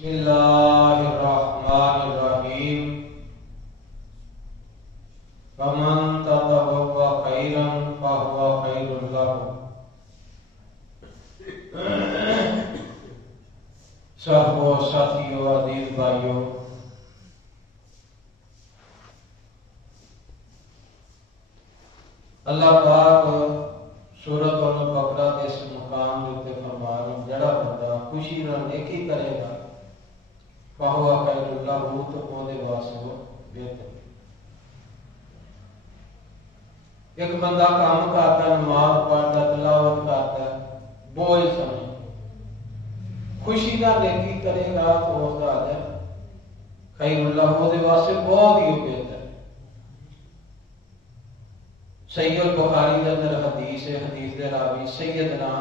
بسم اللہ الرحمن الرحیم فمن تطوع خیرا فهو خیر له صحبو ساتھیو عزیز بھائیو اللہ پاک سورۃ البقرہ کے اس مقام تے فرما رہا ہے جڑا بندہ خوشی نال نیکی کرے گا فہو خیر لہ تو او دے واسطے وہ بہتر۔ ایک بندہ کام کرتا ہے، نماز پڑھتا ہے، تلاوت کرتا ہے، بوجھ سمجھ خوشی نال نیکی کرے گا تو اس کا اجر خیر لہ او دے واسطے بہت ہی بہتر۔ صحیح البخاری کے اندر حدیث ہے، حدیث دے راوی سیدنا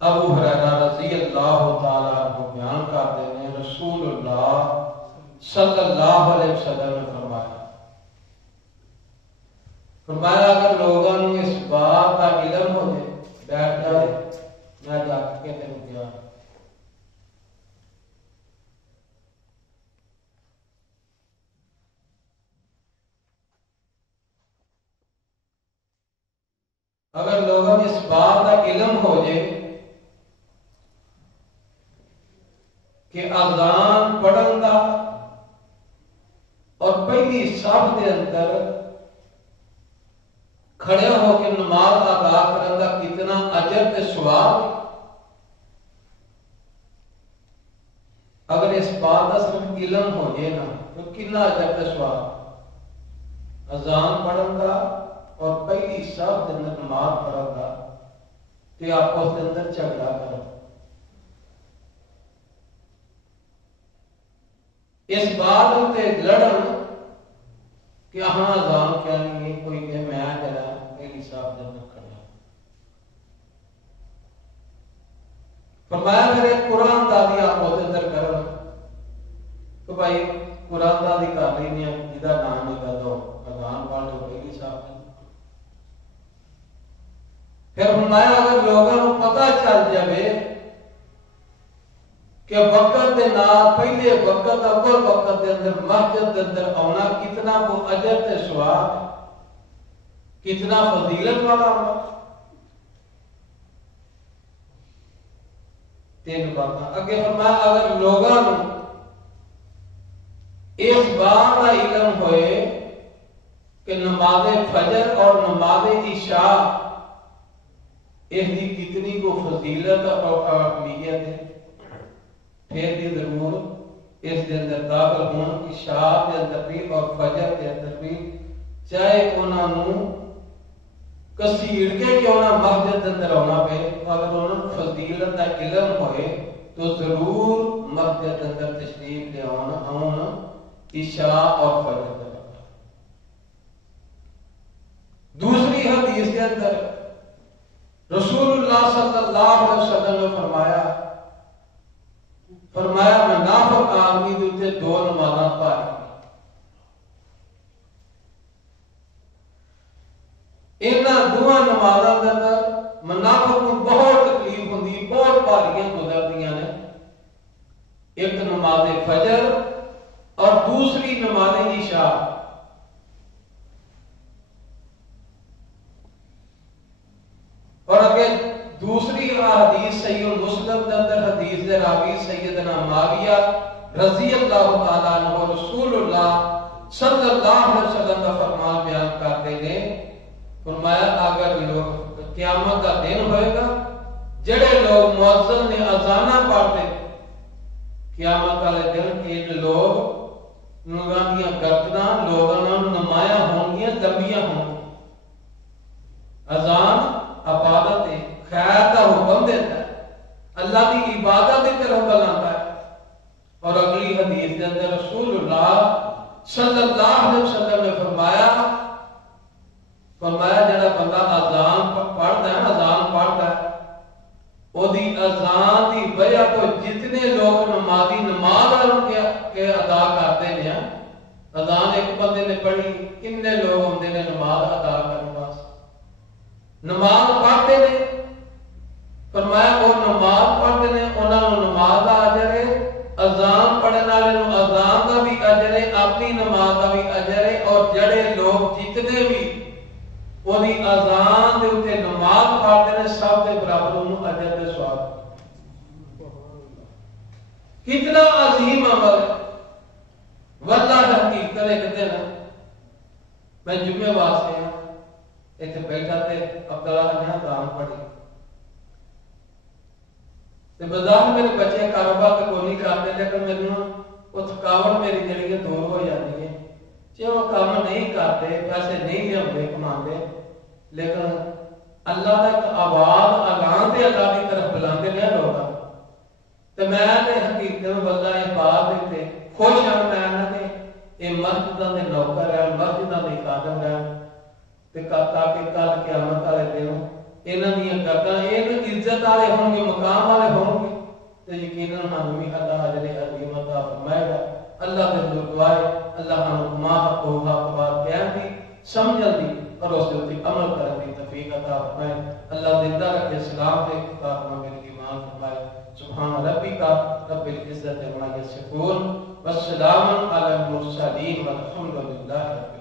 ابو ہریرہ رضی اللہ تعالی عنہ بیان کرتے ہیں رسول اللہ صلی اللہ علیہ وسلم نے فرمایا اگر لوگوں نے اس بات کا علم ہو جائے بیٹھ جائے میں جا کے تیرے گیا اگر لوگوں نے اس بات کا علم ہو جائے کہ اذان پڑھن دا اور پہلی صف دے اندر کھڑے ہو کے نماز ادا کرن دا کتنا اجر تے ثواب، اگر اس بات کا صرف علم ہو جائے نا تو کتنا اجر تے ثواب اذان پڑھن دا اور پہلی صف دے اندر نماز پڑھن دا تے آپس دے اندر جھگڑا کرو، اس بات تے لڑن کہ ہاں اذان کیا نہیں ہے، کوئی کہ میں جڑا پہلی صاحب دے اندر کھڑا فرمایا میرے قرآن دا دی آپ دے اندر کرو تو بھائی قرآن دا دی کر رہی نہیں جدا نام نہیں کر دو اذان پڑھ لو پہلی صاحب دے پھر فرمایا اگر لوگوں کو پتہ چل جائے کہ وقت دے نال پہلے وقت اول وقت دے اندر مسجد دے اندر آنا کتنا کو اجر تے ثواب کتنا فضیلت والا ہوگا، تین باتاں اگے فرمایا اگر لوگوں اس بات کا علم ہوئے کہ نماز فجر اور نماز عشاء اس کی کتنی کو فضیلت اور اہمیت ہے پھر بھی ضرور اس کے اندر داخل ہون عشاء کے اندر بھی اور فجر کے اندر بھی چاہے انہوں کسیڑ کے کیوں نہ مسجد کے اندر آنا پہ اگر انہوں فضیلت کا علم ہوئے تو ضرور مسجد کے اندر تشریف لے آنا عشاء اور فجر کے اندر۔ دوسری حدیث کے اندر رسول اللہ صلی اللہ علیہ وسلم نے فرمایا منافق آدمی دے تے دو نمازاں پڑھ انہاں دو نمازاں دے اندر منافق کو بہت تکلیف ہوندی بہت بھاریاں گزردیاں نے، ایک نماز فجر اور دوسری نماز عشاء۔ اور اگر دوسری حدیث صحیح مسلم کے اندر حدیث دے راوی سیدنا معاویہ رضی اللہ تعالی عنہ رسول اللہ صلی اللہ علیہ وسلم کا فرمان بیان کرتے ہیں فرمایا اگر لوگ قیامت کا دن ہوئے گا جڑے لوگ مؤذن نے اذاناں پڑھتے قیامت والے دن ان لوگ لوگاں دیاں گردناں لوگاں نال نمایاں ہونگیاں لمبیاں ہونگیاں۔ اذان عبادت ہے، خیر کا حکم دیتا ہے، اللہ کی عبادت کی طرف بلاتا ہے۔ اور اگلی حدیث کے اندر رسول اللہ صلی اللہ علیہ وسلم نے فرمایا جڑا بندہ اذان پڑھتا ہے اذان پڑھتا ہے او دی اذان دی وجہ تو جتنے لوگ نمازی نماز کے ادا کرتے ہیں اذان ایک بندے نے پڑھی کتنے لوگ ہوندے نے نماز ادا کرنے واسطے نماز پڑھتے ہیں فرمایا وہ نماز پڑھتے ہیں انہوں نے نماز کا اجر ہے وہی اذان دے اوتے نماز پڑھتے ہیں سب کے برابر انہوں اجر تے ثواب. کتنا عظیم عمل ہے. واللہ حقیقت ایک دن میں جمعے واسطے اتنے بیٹھا تے عبداللہ نے اذان پڑھی تے بظاہر میرے بچے کاروبار تے کوئی نہیں کرتے لیکن میرے وہ تھکاوٹ میری جڑی دور ہو جاتی ہے. جی وہ کام نہیں کرتے پیسے نہیں لے کماتے لیکن اللہ کا ایک آواز اعلان تے اللہ کی طرف بلاتے ہیں لوگ. تو میں حقیقت میں بندہ یہ بات دیتے خوش ہوں میں کہ یہ مسجدوں کے نوکر ہیں مسجدوں کے خادم ہیں تاکہ کل قیامت والے دن یہاں دیا گرداں یہ عزت والے ہوں گے مقام والے ہوں گے تو یقیناً ہم بھی اللہ اجر عظیم عطا فرمائے گا. اللہ کے حضور دعائے اللہ ہم ما حق و حق بات بیان دی سمجھن دی اور اس کے عمل کرنے کی توفیق عطا فرمائے. اللہ زندہ رکھے اسلام کے خاتمہ میں ایمان فرمائے. سبحان ربک رب العزت عما یصفون والسلام علی المرسلین والحمد للہ رب